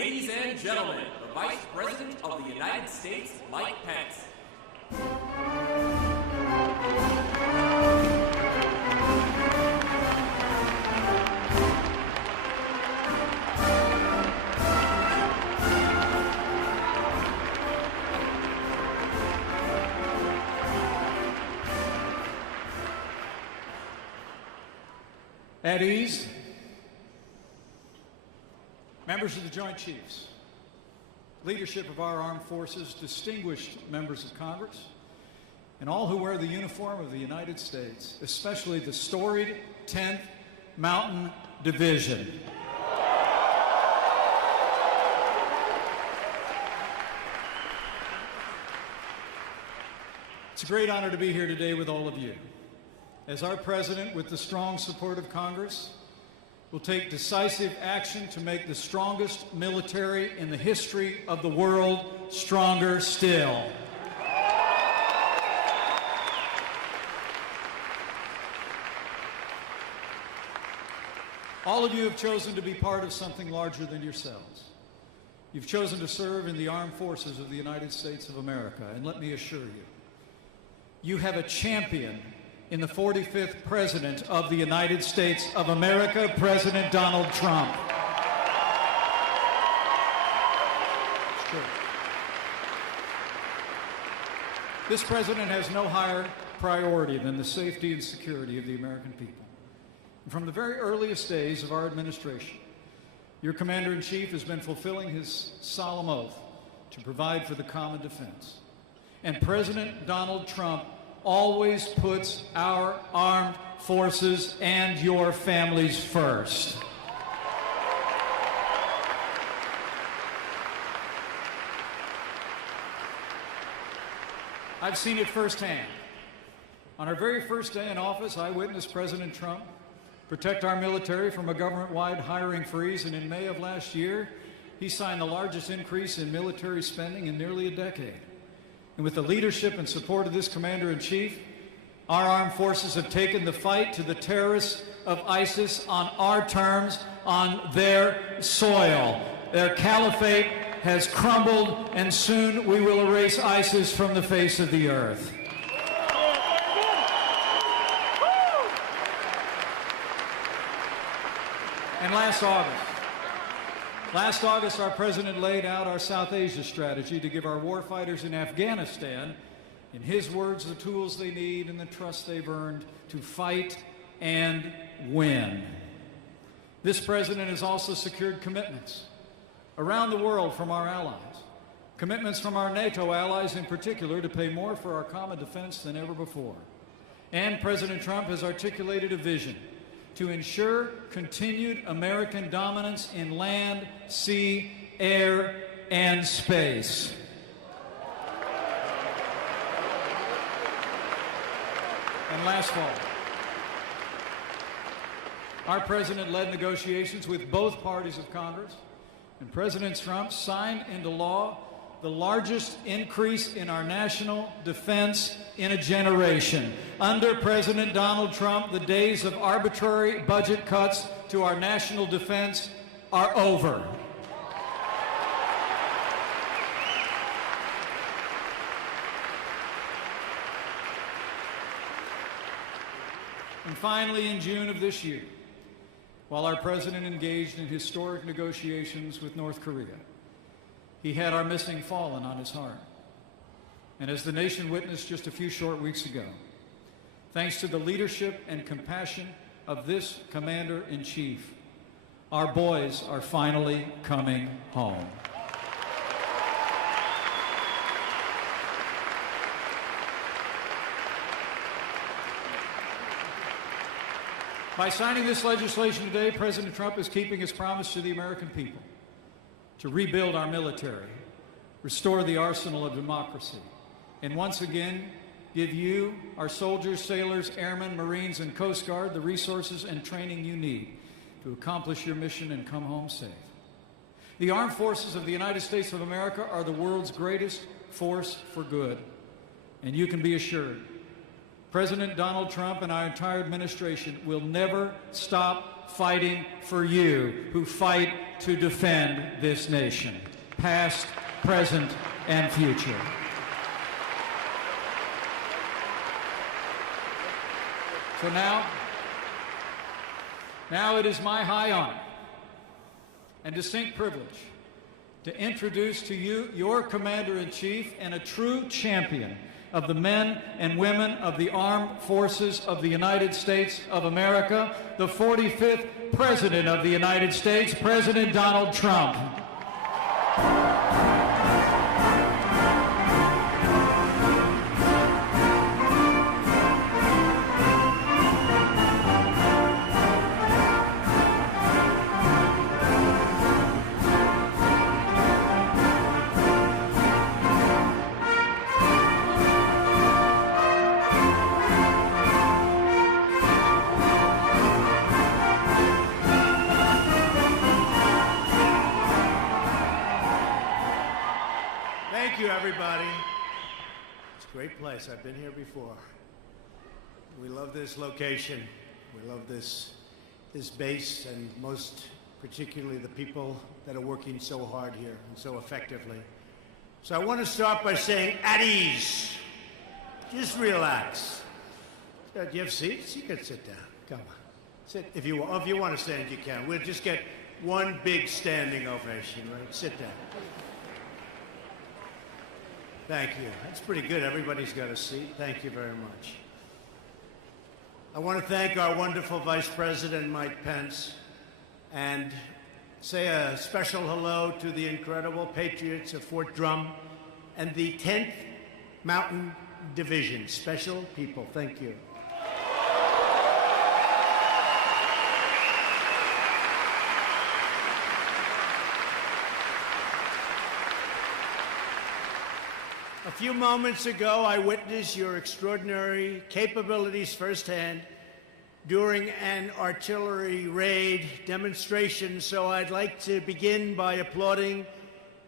Ladies and gentlemen, the Vice President of the United States, Mike Pence. At ease, members of the Joint Chiefs, leadership of our armed forces, distinguished members of Congress, and all who wear the uniform of the United States, especially the storied 10th Mountain Division. It's a great honor to be here today with all of you. As our President, with the strong support of Congress, will take decisive action to make the strongest military in the history of the world stronger still. All of you have chosen to be part of something larger than yourselves. You've chosen to serve in the armed forces of the United States of America, and let me assure you, you have a champion in the 45th President of the United States of America, President Donald Trump. It's true. This president has no higher priority than the safety and security of the American people. And from the very earliest days of our administration, your Commander-in-Chief has been fulfilling his solemn oath to provide for the common defense. And President Donald Trump always puts our armed forces and your families first. I've seen it firsthand. On our very first day in office, I witnessed President Trump protect our military from a government-wide hiring freeze, and in May of last year, he signed the largest increase in military spending in nearly a decade. And with the leadership and support of this Commander-in-Chief, our armed forces have taken the fight to the terrorists of ISIS on our terms, on their soil. Their caliphate has crumbled, and soon we will erase ISIS from the face of the earth. And last August, our President laid out our South Asia strategy to give our warfighters in Afghanistan, in his words, the tools they need and the trust they've earned to fight and win. This President has also secured commitments around the world from our allies, commitments from our NATO allies in particular to pay more for our common defense than ever before. And President Trump has articulated a vision to ensure continued American dominance in land, sea, air, and space. And last fall, our President led negotiations with both parties of Congress, and President Trump signed into law the largest increase in our national defense in a generation. Under President Donald Trump, the days of arbitrary budget cuts to our national defense are over. And finally, in June of this year, while our President engaged in historic negotiations with North Korea, he had our missing fallen on his heart. And as the nation witnessed just a few short weeks ago, thanks to the leadership and compassion of this Commander-in-Chief, our boys are finally coming home. By signing this legislation today, President Trump is keeping his promise to the American people to rebuild our military, restore the arsenal of democracy, and once again give you, our soldiers, sailors, airmen, Marines, and Coast Guard the resources and training you need to accomplish your mission and come home safe. The armed forces of the United States of America are the world's greatest force for good, and you can be assured President Donald Trump and our entire administration will never stop fighting for you who fight to defend this nation, past, present, and future. So now it is my high honor and distinct privilege to introduce to you your Commander-in-Chief and a true champion of the men and women of the Armed Forces of the United States of America, the 45th President of the United States, President Donald Trump. Everybody. It's a great place. I've been here before. We love this location. We love this base, and most particularly the people that are working so hard here and so effectively. So I want to start by saying, at ease. Just relax. Do you have seats? You can sit down. Come on. Sit. If you want to stand, you can. We'll just get one big standing ovation, right? Sit down. Thank you. That's pretty good. Everybody's got a seat. Thank you very much. I want to thank our wonderful Vice President, Mike Pence, and say a special hello to the incredible patriots of Fort Drum and the 10th Mountain Division. Special people. Thank you. A few moments ago, I witnessed your extraordinary capabilities firsthand during an artillery raid demonstration, so I'd like to begin by applauding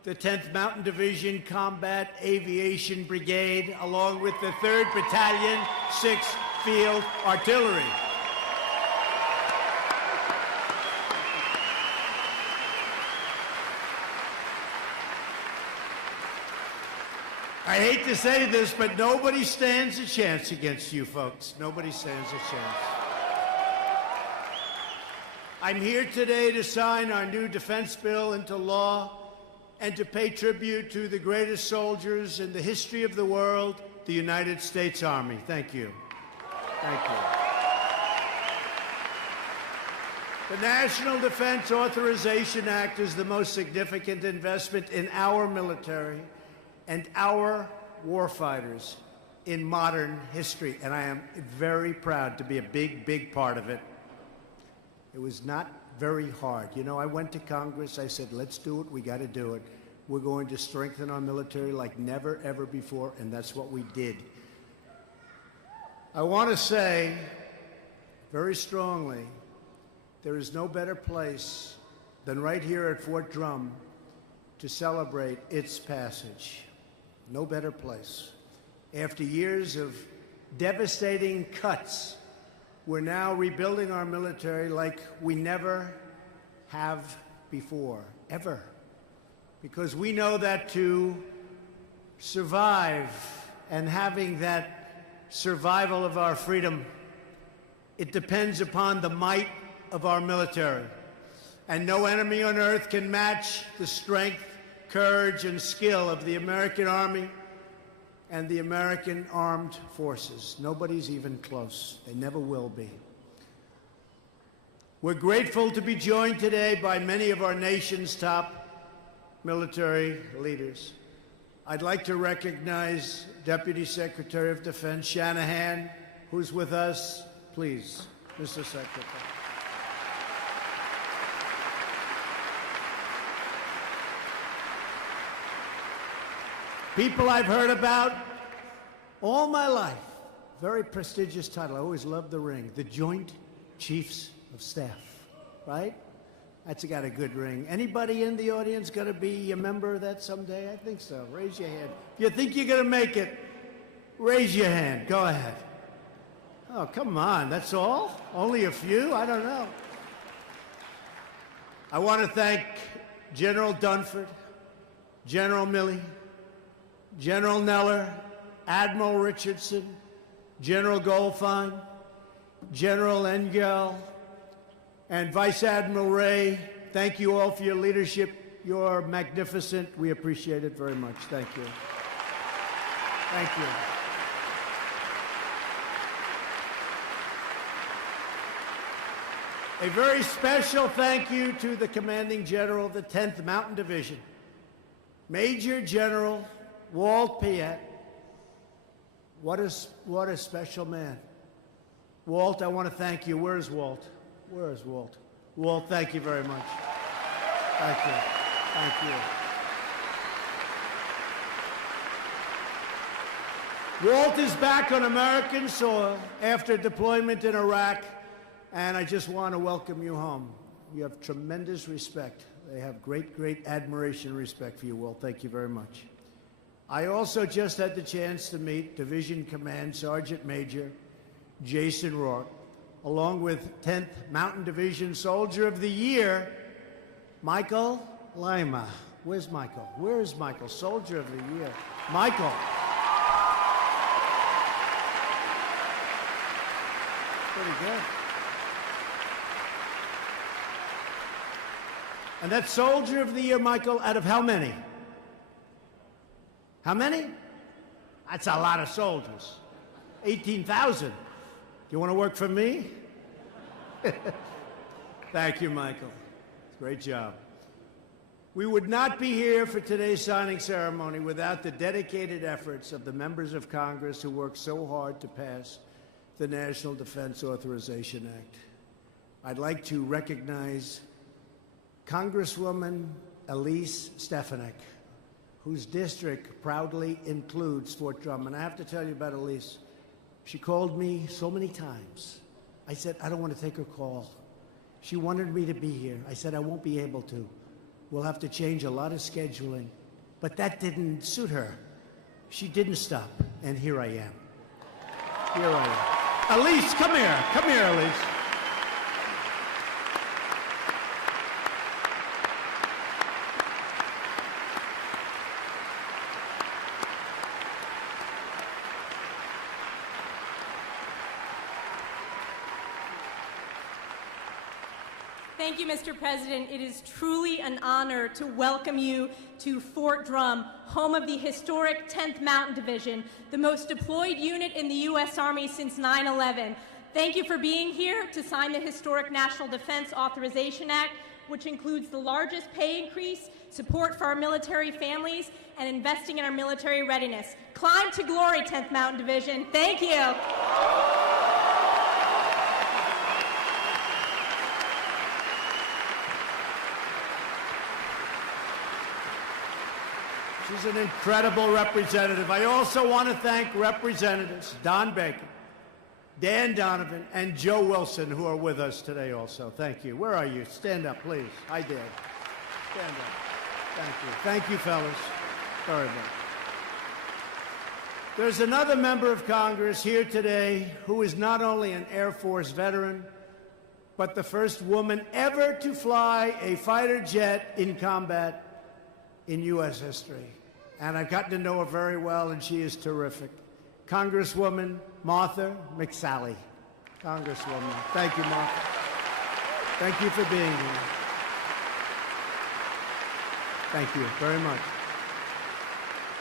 the 10th Mountain Division Combat Aviation Brigade, along with the 3rd Battalion, 6th Field Artillery. I hate to say this, but nobody stands a chance against you folks. Nobody stands a chance. I'm here today to sign our new defense bill into law and to pay tribute to the greatest soldiers in the history of the world, the United States Army. Thank you. Thank you. The National Defense Authorization Act is the most significant investment in our military and our warfighters in modern history, and I am very proud to be a big part of it. It was not very hard. You know, I went to Congress, I said, let's do it, we got to do it. We're going to strengthen our military like never, ever before, and that's what we did. I want to say very strongly, there is no better place than right here at Fort Drum to celebrate its passage. No better place. After years of devastating cuts, we're now rebuilding our military like we never have before, ever. Because we know that to survive and having that survival of our freedom, it depends upon the might of our military. And no enemy on earth can match the strength, courage, and skill of the American Army and the American Armed Forces. Nobody's even close. They never will be. We're grateful to be joined today by many of our nation's top military leaders. I'd like to recognize Deputy Secretary of Defense Shanahan, who's with us. Please, Mr. Secretary. People I've heard about all my life. Very prestigious title. I always loved the ring. The Joint Chiefs of Staff, right? That's got a good ring. Anybody in the audience going to be a member of that someday? I think so. Raise your hand. If you think you're going to make it, raise your hand. Go ahead. Oh, come on. That's all? Only a few? I don't know. I want to thank General Dunford, General Milley, General Neller, Admiral Richardson, General Goldfein, General Engel, and Vice Admiral Ray. Thank you all for your leadership. You're magnificent. We appreciate it very much. Thank you. Thank you. A very special thank you to the Commanding General of the 10th Mountain Division, Major General Walt Piet. What a special man. Walt, I want to thank you. Where's Walt? Where is Walt? Walt, thank you very much. Thank you. Thank you. Walt is back on American soil after deployment in Iraq, and I just want to welcome you home. You have tremendous respect. They have great, great admiration and respect for you, Walt. Thank you very much. I also just had the chance to meet Division Command Sergeant Major Jason Rourke, along with 10th Mountain Division Soldier of the Year, Michael Lima. Where's Michael? Where is Michael? Soldier of the Year. Michael. Pretty good. And that's Soldier of the Year, Michael, out of how many? How many? That's a lot of soldiers. 18,000. Do you want to work for me? Thank you, Michael. Great job. We would not be here for today's signing ceremony without the dedicated efforts of the members of Congress who worked so hard to pass the National Defense Authorization Act. I'd like to recognize Congresswoman Elise Stefanik, whose district proudly includes Fort Drum. And I have to tell you about Elise. She called me so many times. I said, I don't want to take her call. She wanted me to be here. I said, I won't be able to. We'll have to change a lot of scheduling. But that didn't suit her. She didn't stop, and here I am. Here I am. Elise, come here. Come here, Elise. Thank you, Mr. President. It is truly an honor to welcome you to Fort Drum, home of the historic 10th Mountain Division, the most deployed unit in the U.S. Army since 9/11. Thank you for being here to sign the historic National Defense Authorization Act, which includes the largest pay increase, support for our military families, and investing in our military readiness. Climb to glory, 10th Mountain Division. Thank you. She's an incredible representative. I also want to thank Representatives Don Baker, Dan Donovan, and Joe Wilson, who are with us today also. Thank you. Where are you? Stand up, please. Hi, Dan. Stand up. Thank you. Thank you, fellas. Sorry about it. There's another member of Congress here today who is not only an Air Force veteran, but the first woman ever to fly a fighter jet in combat in U.S. history. And I've gotten to know her very well, and she is terrific. Congresswoman Martha McSally. Congresswoman. Thank you, Martha. Thank you for being here. Thank you very much.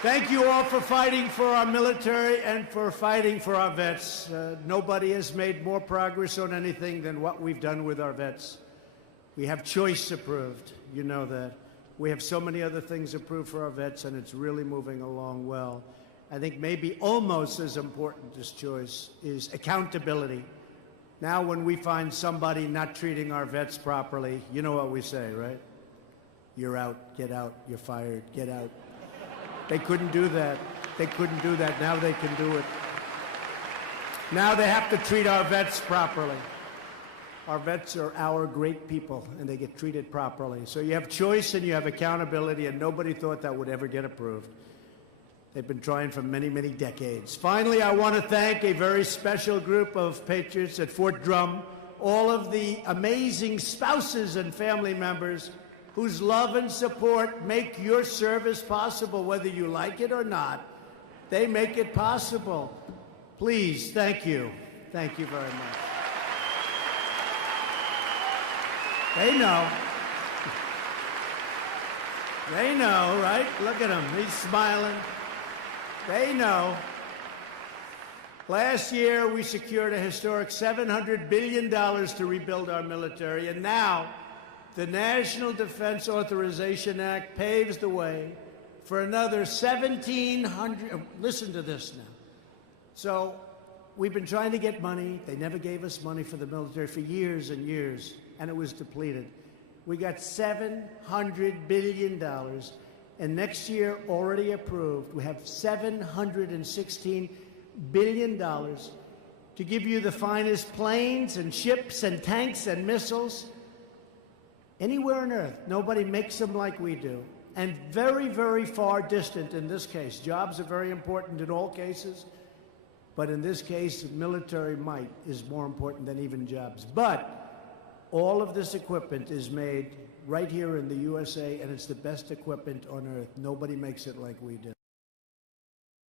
Thank you all for fighting for our military and for fighting for our vets. Nobody has made more progress on anything than what we've done with our vets. We have choice approved. You know that. We have so many other things approved for our vets, and it's really moving along well. I think maybe almost as important as choice is accountability. Now when we find somebody not treating our vets properly, you know what we say, right? You're out, get out, you're fired, get out. They couldn't do that. They couldn't do that. Now they can do it. Now they have to treat our vets properly. Our vets are our great people, and they get treated properly. So you have choice and you have accountability, and nobody thought that would ever get approved. They've been trying for many, many decades. Finally, I want to thank a very special group of patriots at Fort Drum all of the amazing spouses and family members whose love and support make your service possible, whether you like it or not. They make it possible. Please, thank you. Thank you very much. They know. They know, right? Look at him. He's smiling. They know. Last year, we secured a historic $700 billion to rebuild our military, and now the National Defense Authorization Act paves the way for another 1,700. Listen to this now. So we've been trying to get money. They never gave us money for the military for years and years, and it was depleted. We got $700 billion, and next year, already approved, we have $716 billion to give you the finest planes and ships and tanks and missiles anywhere on earth. Nobody makes them like we do. And very, very far distant in this case. Jobs are very important in all cases, but in this case, military might is more important than even jobs. But all of this equipment is made right here in the USA, and it's the best equipment on earth. Nobody makes it like we do.